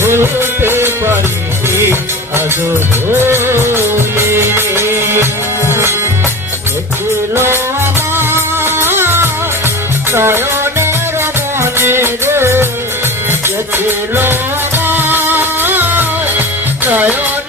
ভুলিতে পারিনি আজ ভুলিনি ছিল আমার।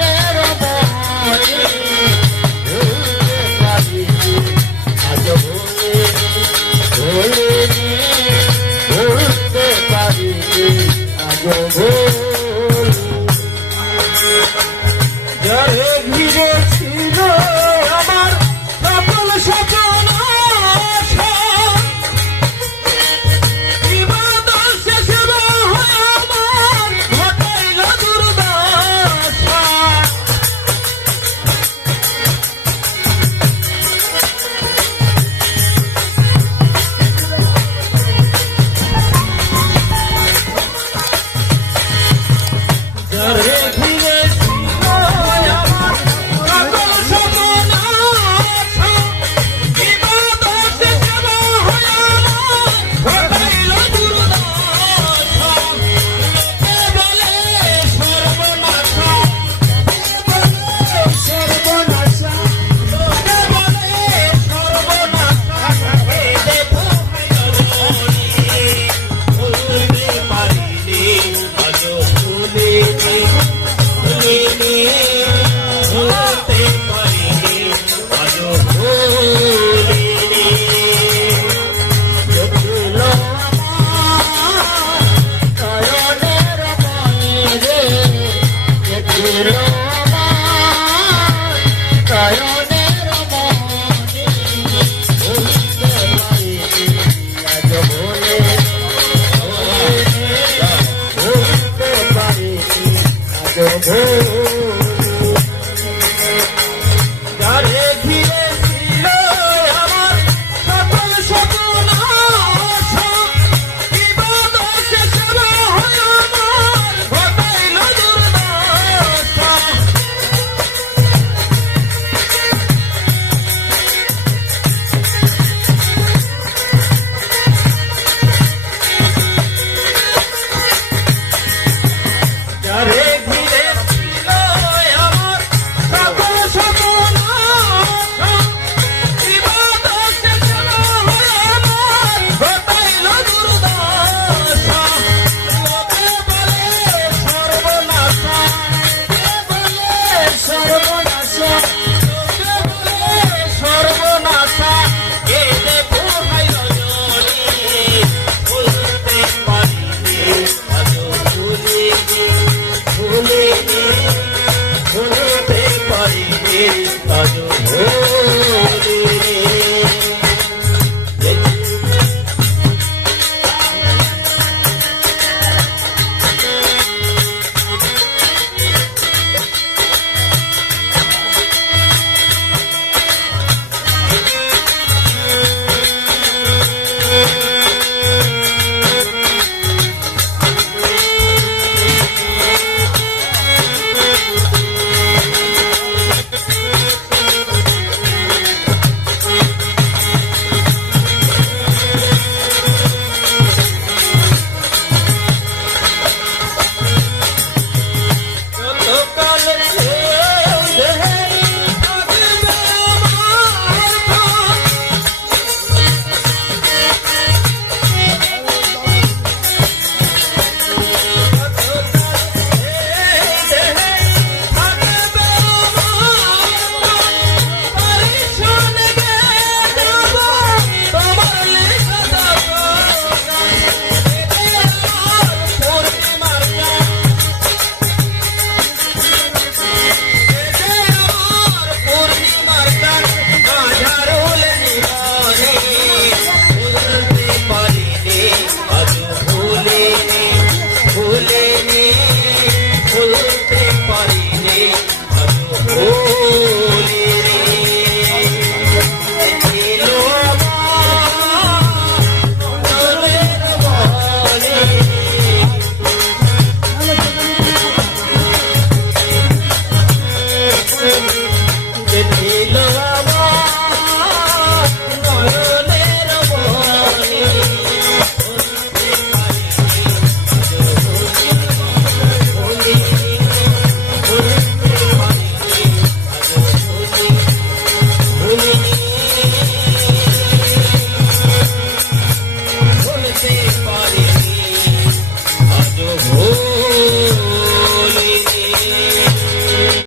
ভুলতে পারিনি আজ ভুলিনি